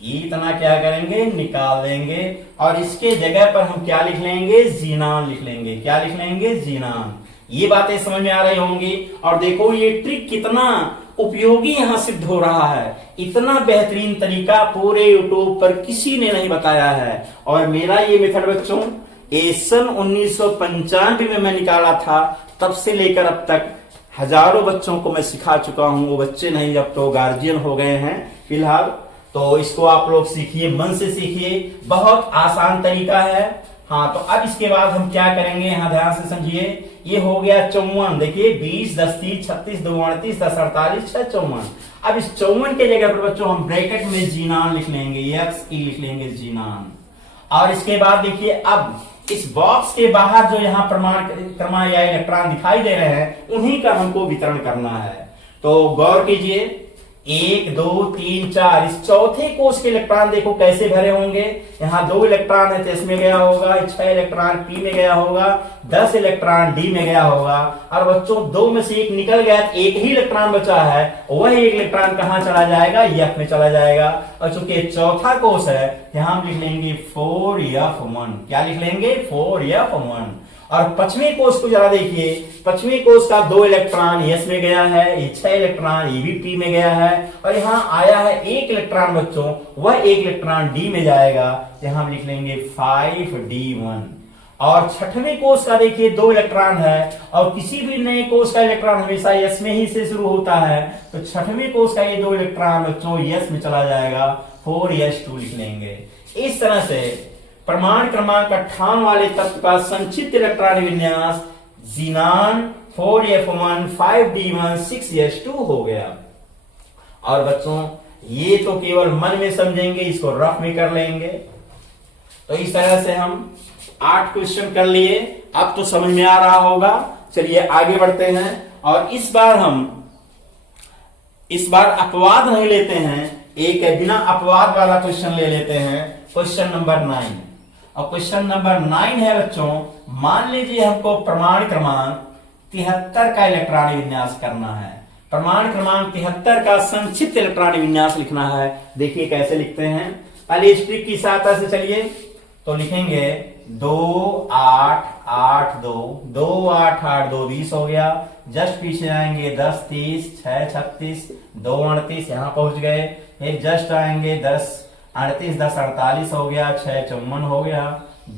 ये इतना क्या करेंगे? निकाल देंगे। और इसके जगह पर हम क्या लिख लेंगे? जीनान लिख लेंगे। क्या लिख लेंगे? जीनान। ये बातें समझ में आ रही होंगी। और देखो ये ट्रिक कितना उपयोगी यहां सिद्ध हो रहा है। इतना बेहतरीन तरीका पूरे यूट्यूब पर किसी ने नहीं बताया है। और मेरा ये मेथड बच्चों सन 1995 में मैं निकाला था, तब से लेकर अब तक हजारों बच्चों को मैं सिखा चुका हूं। वो बच्चे नहीं, अब तो गार्जियन हो गए हैं फिलहाल। तो इसको आप लोग सीखिए, मन से सीखिए, बहुत आसान तरीका है। हाँ, तो अब इसके बाद हम क्या करेंगे? यहाँ ध्यान से समझिए। ये हो गया 54। देखिए 20 10 30 36 2 38 10 48 6 54। अब इस 54 के जगह पर बच्चों हम ब्रैकेट में जीनान लिख लेंगे, लिख लेंगे जीनान। और इसके बाद देखिए अब इस बॉक्स के बाहर जो यहाँ प्रमाण क्रमांक या इलेक्ट्रॉन दिखाई दे रहे हैं उन्हीं का हमको वितरण करना है। तो गौर कीजिए 1 2 3 4 इस चौथे कोष के इलेक्ट्रॉन देखो कैसे भरे होंगे। यहाँ 2 इलेक्ट्रॉन है तो इसमें गया होगा, 6 इलेक्ट्रॉन पी में गया होगा, 10 इलेक्ट्रॉन डी में गया होगा। और बच्चों 2 में से 1 निकल गया, एक ही इलेक्ट्रॉन बचा है, वह एक इलेक्ट्रॉन कहां चला जाएगा? एफ में चला जाएगा। और चूंकि चौथा कोष है यहां हम लिख लेंगे 4f1। क्या लिख लेंगे? 4f1। और पश्चिमी कोष को जरा देखिए। पश्चिमी कोष का 2 इलेक्ट्रॉन एस में गया है, ये 6 इलेक्ट्रॉन ये भी पी में गया है और यहाँ आया है 1 इलेक्ट्रॉन बच्चों, वह 1 इलेक्ट्रॉन डी में जाएगा। यहां हम लिख लेंगे 5d1। और छठवें कोष का देखिए 2 इलेक्ट्रॉन है और किसी भी नए कोष का इलेक्ट्रॉन हमेशा एस में ही से शुरू होता है। तो छठवें कोष का ये 2 इलेक्ट्रॉन बच्चों एस में चला जाएगा, 4s2 लिख लेंगे। इस तरह से प्रमाण क्रमांक 58 वाले तत्व का संक्षिप्त इलेक्ट्रॉनिक विन्यास जीनान 4f1 5d1 6s2 हो गया। और बच्चों ये तो केवल मन में समझेंगे, इसको रफ में कर लेंगे। तो इस तरह से हम 8 क्वेश्चन कर लिए। अब तो समझ में आ रहा होगा। चलिए आगे बढ़ते हैं। और इस बार अपवाद नहीं लेते हैं, एक बिना अपवाद वाला क्वेश्चन ले लेते हैं। Question number 9। और क्वेश्चन नंबर 9 है बच्चों, मान लीजिए हमको प्रमाण क्रमांक 73 का इलेक्ट्रॉनिक विन्यास करना है। प्रमाण क्रमांक 73 का संक्षिप्त इलेक्ट्रॉनिक विन्यास लिखना है। देखिए कैसे लिखते हैं। पहले इस ट्रिक की सहायता से चलिए तो लिखेंगे 2 8 8 2 2 8 8 2 20 हो गया। जस्ट पीछे आएंगे 10 30 6 36 2 38 यहां पहुंच गए। एक जस्ट आएंगे 10 38 10 48 हो गया, 6 54 हो गया,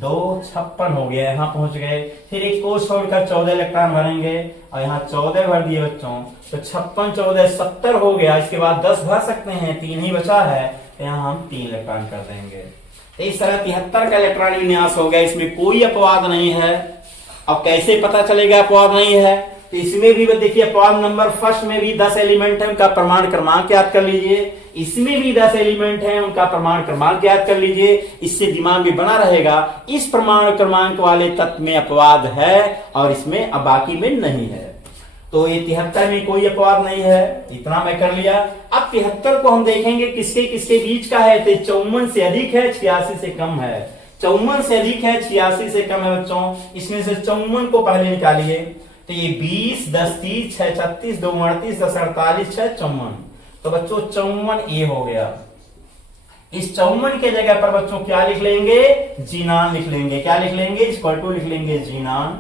2 56 हो गया, यहां पहुंच गए। फिर एक कोष छोड़कर 14 इलेक्ट्रॉन भरेंगे और यहाँ 14 भर दिए बच्चों, तो 56 14 70 हो गया। इसके बाद 10 भर सकते हैं, 3 ही बचा है, तो यहाँ हम 3 इलेक्ट्रॉन कर देंगे। तो इस तरह 73 का इलेक्ट्रॉनिक विन्यास हो गया। इसमें कोई अपवाद नहीं है। अब कैसे पता चलेगा अपवाद नहीं है? तो इसमें भी देखिए अपवाद नंबर फर्स्ट में भी 10 एलिमेंट है, उनका प्रमाण क्रमांक याद कर लीजिए। इसमें भी 10 एलिमेंट है, उनका प्रमाण क्रमांक याद कर लीजिए। इससे दिमाग में बना रहेगा इस प्रमाण क्रमांक वाले तत्व में अपवाद है और इसमें अब बाकी में नहीं है। तो ये 73 में कोई अपवाद नहीं है, इतना मैं कर लिया। अब 73 को हम देखेंगे किसके किसके बीच का है। तो 54 से अधिक है, 86 से कम है। 54 से अधिक है, 86 से कम है बच्चों। इसमें से 54 को पहले निकालिए। तो ये 20, 10, 30, 6, 36, 2, 38, 10, 48, 6, 54। तो बच्चों 54 ए हो गया। इस 54 के जगह पर बच्चों क्या लिख लेंगे, जीनान लिख लेंगे। क्या लिख लेंगे, इक्वल टू लिख लेंगे जीनान।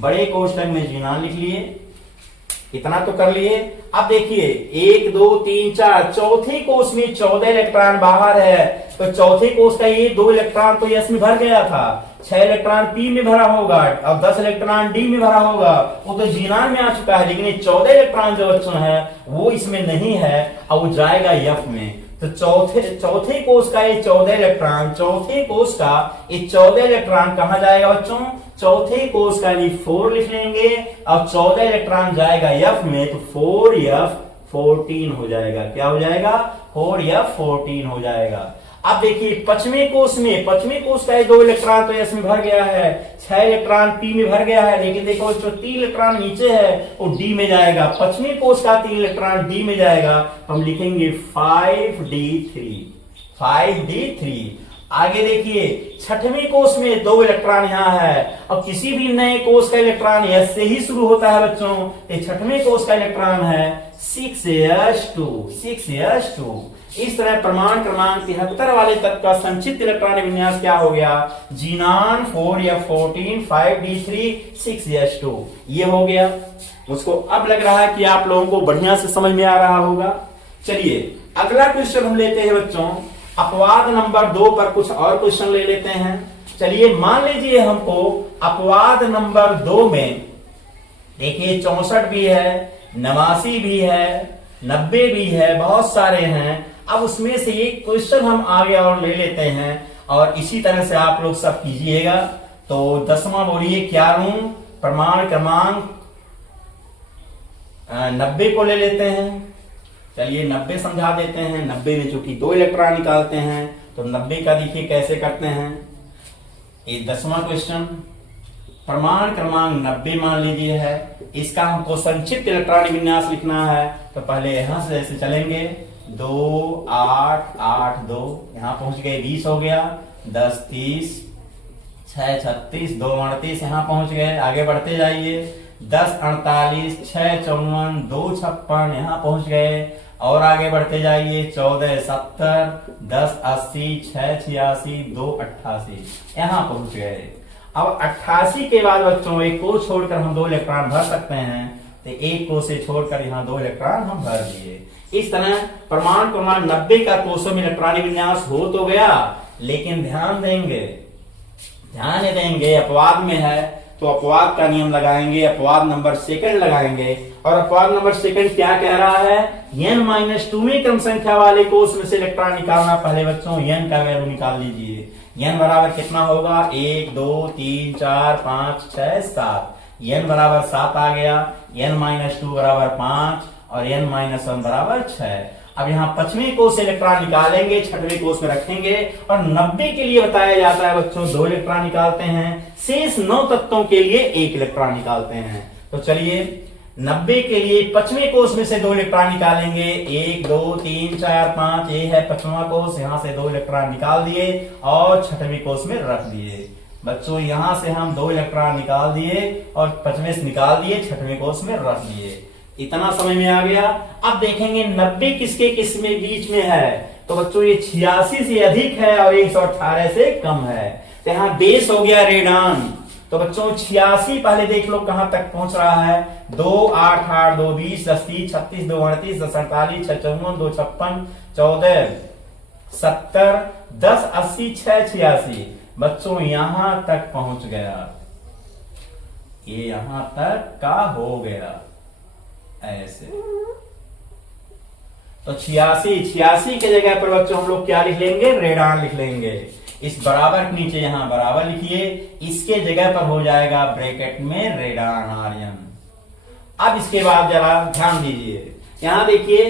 बड़े कोष्ठक में जीनान लिख लिए। इतना तो कर लिए। अब देखिए 1, 2, 3, 4 चौथे कोष में 14 इलेक्ट्रॉन बाहर है। तो चौथे कोष का ये 2 इलेक्ट्रॉन तो यस में भर गया था, 6 इलेक्ट्रॉन पी में भरा होगा और 10 इलेक्ट्रॉन डी में भरा होगा। वो तो जीनान में आ चुका है, लेकिन ये 14 इलेक्ट्रॉन जो बच्चों है वो इसमें नहीं है और वो जाएगा एफ में। तो चौथे कोष का ये 14 इलेक्ट्रॉन, चौथे कोष का ये 14 इलेक्ट्रॉन कहां जाएगा बच्चों, चौथे कोष का यानी 4 लिख लेंगे और 14 इलेक्ट्रॉन जाएगा एफ में। तो 4f14 हो जाएगा। क्या हो जाएगा, 4f14 हो जाएगा। अब देखिए पश्चिमी कोष का ये 2 इलेक्ट्रॉन तो एस में भर गया है, 6 इलेक्ट्रॉन पी में भर गया है, लेकिन देखो जो 3 इलेक्ट्रॉन नीचे है वो डी में जाएगा। पश्चिमी कोष का 3 इलेक्ट्रॉन डी में जाएगा। हम लिखेंगे 5d3। आगे देखिए छठवें कोष में 2 इलेक्ट्रॉन यहाँ है और किसी भी नए कोष का इलेक्ट्रॉन एस से ही शुरू होता है बच्चों। ये छठवें कोष का इलेक्ट्रॉन है 6s2। इस तरह प्रमाण क्रमांक 73 वाले तत्व का संक्षिप्त इलेक्ट्रॉनिक विन्यास क्या हो गया, जीनान 4f14 5d3 6s2 ये हो गया। मुझको अब लग रहा है कि आप लोगों को बढ़िया से समझ में आ रहा होगा। चलिए अगला क्वेश्चन हम लेते हैं बच्चों, अपवाद नंबर 2 पर कुछ और क्वेश्चन ले लेते हैं। चलिए मान लीजिए हमको अपवाद नंबर 2 में देखिए 64 भी है, 89 भी है, 90 भी है, बहुत सारे हैं। अब उसमें से एक क्वेश्चन हम आगे और ले लेते हैं और इसी तरह से आप लोग सब कीजिएगा। तो 10वां बोलिए क्या लूं, प्रमाण क्रमांक 90 को ले लेते हैं। चलिए 90 समझा देते हैं। 90 में चूंकि 2 इलेक्ट्रॉन निकालते हैं तो 90 का देखिए कैसे करते हैं। ये 10वां क्वेश्चन प्रमाण क्रमांक 90 मान लीजिए है, इसका हमको संक्षिप्त इलेक्ट्रॉनिक विन्यास लिखना है। तो पहले यहां से ऐसे चलेंगे 2 8 8 2 यहां पहुंच गए 20 हो गया, 10 30 6 36 2 38 यहां पहुंच गए। आगे बढ़ते जाइए 10 48 6 54 2 56 यहां पहुंच गए और आगे बढ़ते जाइए 14 70 10 80 6 86 2 88 यहां पहुंच गए। अब 88 के बाद बच्चों एक को छोड़कर हम 2 इलेक्ट्रॉन भर सकते हैं। तो एक को से छोड़कर यहाँ 2 इलेक्ट्रॉन हम भर दिए। इस तरह प्रमाण क्रमांक 90 का कोषों में इलेक्ट्रॉनिक विन्यास हो तो गया, लेकिन ध्यान देंगे अपवाद में है तो अपवाद का नियम लगाएंगे, अपवाद नंबर सेकंड लगाएंगे। और अपवाद नंबर सेकंड क्या कह रहा है, n-2 में क्रम संख्या वाले कोष में से इलेक्ट्रॉन निकालना। पहले बच्चों n का वैल्यू निकाल लीजिए। n बराबर कितना होगा, 1 2 3 4 5 6 7। n बराबर 7 आ गया, n-2 बराबर 5 और n-1 बराबर 6। अब यहाँ 5वें कोष से इलेक्ट्रॉन निकालेंगे, 6वें कोष में रखेंगे और 90 के लिए बताया जाता है बच्चों 2 इलेक्ट्रॉन निकालते हैं। शेष 9 तत्वों के लिए 1 इलेक्ट्रॉन निकालते हैं। तो चलिए 90 के लिए 5वें कोष में से 2 इलेक्ट्रॉन निकालेंगे, 1 2 3 4 5। ये है 5वां कोष, यहाँ से 2 इलेक्ट्रॉन निकाल दिए और 6वें कोष में रख दिए। बच्चों यहां से हम 2 इलेक्ट्रॉन निकाल दिए और 5वें से निकाल दिए, 6वें कोष में रख दिए। इतना समझ में आ गया। अब देखेंगे 90 किसके किस में बीच में है। तो बच्चों ये 86 से अधिक है और 118 से कम है। तो यहाँ बेस हो गया रेडान। तो बच्चों 86 पहले देख लो कहां तक पहुंच रहा है, 2 8 8 2 20 10 30 36 2 38 10 48 6 54 2 56 14 70 10 80 6 86। बच्चों यहां तक पहुंच गया, ये यहां तक का हो गया ऐसे। तो 86 के जगह पर बच्चों हम लोग क्या लिख लेंगे, रेडान लिख लेंगे। इस बराबर के नीचे यहां बराबर लिखिए, इसके जगह पर हो जाएगा ब्रैकेट में रेडान आर्यन। अब इसके बाद जरा ध्यान दीजिए, यहां देखिए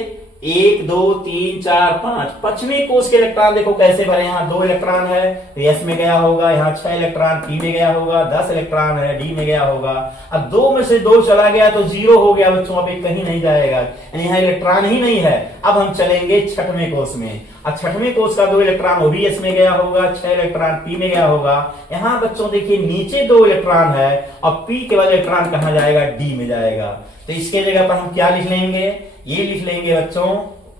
1 2 3 4 5 पांचवें कोष के इलेक्ट्रॉन देखो कैसे भरे। यहाँ 2 इलेक्ट्रॉन है तो एस में गया होगा, यहाँ 6 इलेक्ट्रॉन पी में गया होगा, 10 इलेक्ट्रॉन है डी में गया होगा। अब 2 में से 2 चला गया तो 0 हो गया बच्चों, अब कहीं नहीं जाएगा, यानी यहाँ इलेक्ट्रॉन ही नहीं है। अब हम चलेंगे छठवें कोष में। अब छठवें कोष का 2 इलेक्ट्रॉन वो भी एस में गया होगा, 6 इलेक्ट्रॉन पी में गया होगा। यहाँ बच्चों देखिए नीचे 2 इलेक्ट्रॉन है और पी के बाद इलेक्ट्रॉन कहाँ जाएगा, डी में जाएगा। तो इसके जगह पर हम क्या लिख लेंगे, ये लिख लेंगे बच्चों,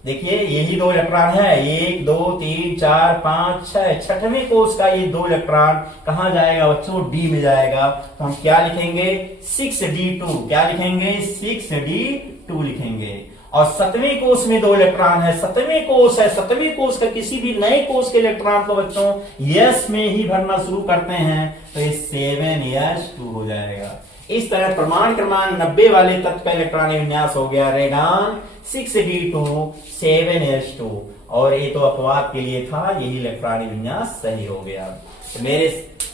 देखिए यही 2 इलेक्ट्रॉन है, 1 2 3 4 5 6, छठवें कोष का ये 2 इलेक्ट्रॉन कहां जाएगा बच्चों, डी में जाएगा। तो हम क्या लिखेंगे 6d2, क्या लिखेंगे 6d2 लिखेंगे। और 7वें कोष में 2 इलेक्ट्रॉन है, 7वें कोष है, 7वें कोष का किसी भी नए कोष के इलेक्ट्रॉन को बच्चों यस में ही भरना शुरू करते हैं तो ये 7s2 हो जाएगा। इस तरह प्रमाण क्रमांक 90 वाले तत्व का इलेक्ट्रॉनिक विन्यास हो गया रेडान 6d2 7s2, और ये तो अपवाद के लिए था, यही इलेक्ट्रॉनिक विन्यास सही हो गया। तो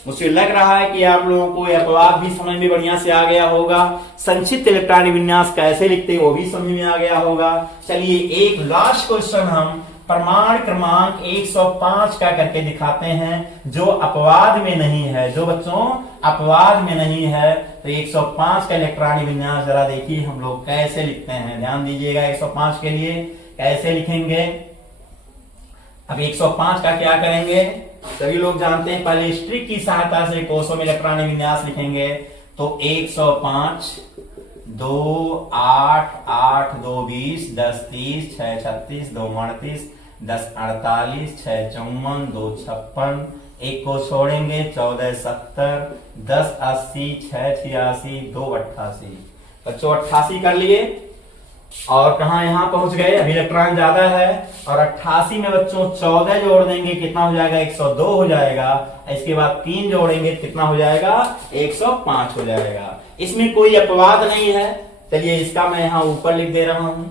मुझे लग रहा है कि आप लोगों को अपवाद भी समझ में बढ़िया से आ गया होगा, संक्षिप्त इलेक्ट्रॉनिक विन्यास कैसे लिखते हैं वो भी समझ में आ गया होगा। चलिए एक लास्ट क्वेश्चन हम प्रमाण क्रमांक 105 का करके दिखाते हैं, जो अपवाद में नहीं है, जो बच्चों अपवाद में नहीं है। तो 105 का इलेक्ट्रॉनिक विन्यास जरा देखिए हम लोग कैसे लिखते हैं, ध्यान दीजिएगा 105 के लिए कैसे लिखेंगे। अब 105 का क्या करेंगे, सभी लोग जानते हैं, पहले स्ट्रिक की सहायता से कोषों में इलेक्ट्रॉनिक विन्यास लिखेंगे। तो 105 2 8 8 2 20 10 30 6 36 2 38 10 48 6 54 2 56, एक को छोड़ेंगे 14 70 10 80 6 86 2 88। बच्चों 88 कर लिए और कहा यहां पहुंच गए, अभी इलेक्ट्रॉन ज्यादा है और 88 में बच्चों 14 जोड़ देंगे कितना हो जाएगा 102 हो जाएगा। इसके बाद 3 जोड़ेंगे कितना हो जाएगा 105 हो जाएगा। इसमें कोई अपवाद नहीं है, चलिए इसका मैं यहां ऊपर लिख दे रहा हूं,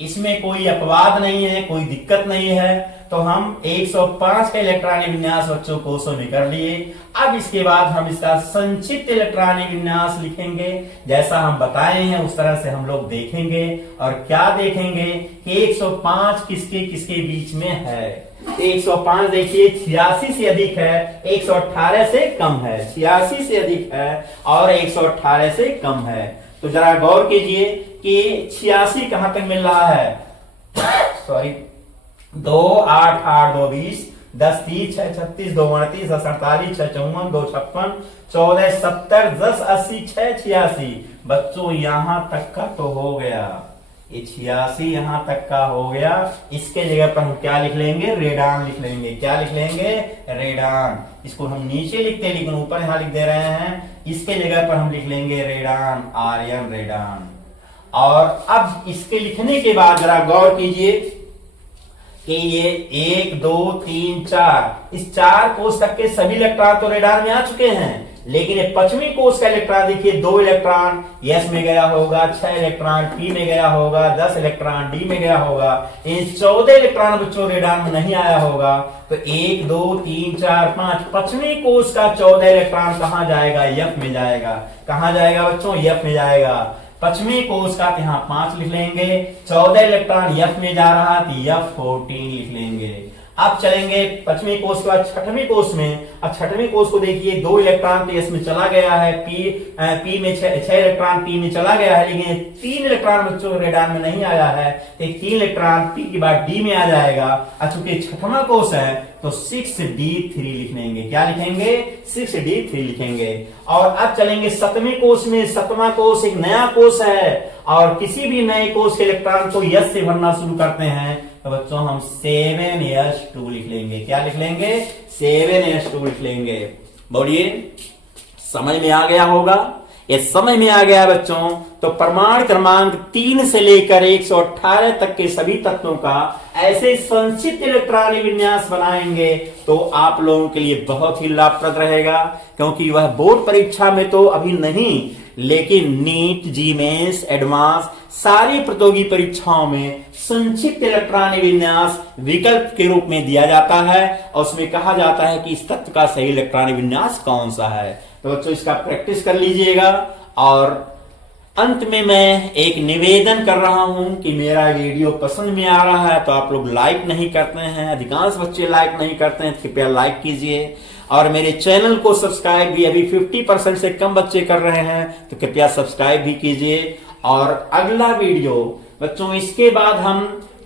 इसमें कोई अपवाद नहीं है, कोई दिक्कत नहीं है। तो हम 105 का इलेक्ट्रॉनिक विन्यास बच्चों कोषों में कर लिए। अब इसके बाद हम इसका संक्षिप्त इलेक्ट्रॉनिक विन्यास लिखेंगे, जैसा हम बताए हैं उस तरह से हम लोग देखेंगे। और क्या देखेंगे कि 105 किसके किसके बीच में है। 105 देखिए 86 से अधिक है, 118 से कम है, 86 से अधिक है और 118 से कम है। तो जरा गौर कीजिए कि 86 कहां तक मिल रहा है, सॉरी 2 8 8 2 20 10 30 6 36 2 38 10 48 6 54 2 56 14 70 10 80 6 86। बच्चों यहां तक का तो हो गया, ये 86 यहां तक का हो गया। इसके जगह पर हम क्या लिख लेंगे, रेडान लिख लेंगे। क्या लिख लेंगे, रेडान। इसको हम नीचे लिखते हैं लेकिन ऊपर यहां लिख दे रहे हैं, इसके जगह पर हम लिख लेंगे रेडान, आर्यन रेडान। और अब इसके लिखने के बाद जरा गौर कीजिए कि ये 1 2 3 4 इस 4 कोष तक के सभी इलेक्ट्रॉन तो रेडान में आ चुके हैं, लेकिन 5वीं कोष का इलेक्ट्रॉन देखिए 2 इलेक्ट्रॉन एस में गया होगा, 6 इलेक्ट्रॉन पी में गया होगा, 10 इलेक्ट्रॉन डी में गया होगा। इन 14 इलेक्ट्रॉन बच्चों रेडान में नहीं आया होगा। तो 1 2 3 4 5 5वीं कोष का 14 इलेक्ट्रॉन कहां जाएगा, एफ में जाएगा। कहां जाएगा बच्चों, एफ में जाएगा। 5वीं कोष का यहाँ 5 लिख लेंगे, 14 इलेक्ट्रॉन एफ में जा रहा तो F14 लिख लेंगे। अब चलेंगे 5वीं कोष के बाद 6वीं कोष में। अब 6वीं कोष को देखिए 2 इलेक्ट्रॉन तो इसमें चला गया है, पी में 6 इलेक्ट्रॉन पी में चला गया है, लेकिन 3 इलेक्ट्रॉन बच्चों रेडान में नहीं आया है। तो 3 इलेक्ट्रॉन पी के बाद डी में आ जाएगा। चूंकि 6वां कोष है तो 6d3 लिख लेंगे। क्या लिखेंगे, 6d3 लिखेंगे। और अब चलेंगे 7वें कोष में। 7वां कोष एक नया कोष है और किसी भी नए कोष के इलेक्ट्रॉन को यस से भरना शुरू करते हैं तो बच्चों हम 7s2 लिख लेंगे। क्या लिख लेंगे, 7s2 लिख लेंगे। बोलिए समझ में आ गया होगा। ये समझ में आ गया बच्चों, तो प्रमाण क्रमांक 3 से लेकर 118 तक के सभी तत्वों का ऐसे संक्षिप्त इलेक्ट्रॉनिक विन्यास बनाएंगे तो आप लोगों के लिए बहुत ही लाभप्रद रहेगा, क्योंकि वह बोर्ड परीक्षा में तो अभी नहीं, लेकिन नीट, जीमेंस, एडवांस सारी प्रतियोगी परीक्षाओं में संक्षिप्त इलेक्ट्रॉनिक विन्यास विकल्प के रूप में दिया जाता है और उसमें कहा जाता है कि इस तत्व का सही इलेक्ट्रॉनिक विन्यास कौन सा है। तो बच्चों इसका प्रैक्टिस कर लीजिएगा और अंत में मैं एक निवेदन कर रहा हूं कि मेरा वीडियो पसंद में आ रहा है तो आप लोग लाइक नहीं करते हैं, अधिकांश बच्चे लाइक नहीं करते हैं, कृपया लाइक कीजिए। और मेरे चैनल को सब्सक्राइब भी अभी 50% से कम बच्चे कर रहे हैं तो कृपया सब्सक्राइब भी कीजिए। और अगला वीडियो बच्चों, इसके बाद हम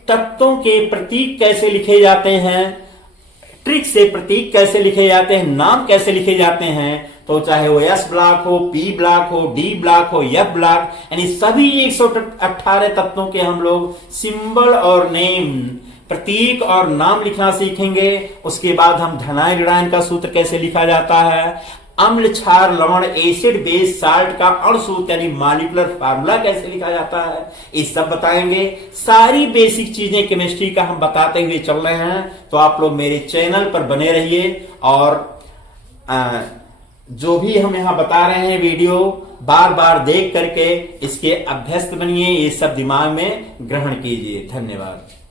तत्वों के प्रतीक कैसे लिखे जाते हैं, ट्रिक से प्रतीक कैसे लिखे जाते हैं, नाम कैसे लिखे जाते हैं, तो चाहे वो एस ब्लॉक हो, पी ब्लॉक हो, डी ब्लॉक हो, एफ ब्लॉक, यानी सभी 118 तत्वों के हम लोग सिंबल और नेम, प्रतीक और नाम लिखना सीखेंगे। उसके बाद हम धनाय ऋणायन का सूत्र कैसे लिखा जाता है, अम्ल क्षार लवण एसिड बेस साल्ट का अणु सूत्र यानी मॉलिक्यूलर फार्मूला कैसे लिखा जाता है, ये सब बताएंगे। सारी बेसिक चीजें केमिस्ट्री का हम बताते हुए चल रहे हैं, तो आप लोग मेरे चैनल पर बने रहिए और जो भी हम यहां बता रहे हैं वीडियो बार बार देख करके इसके अभ्यस्त बनिए, ये सब दिमाग में ग्रहण कीजिए। धन्यवाद।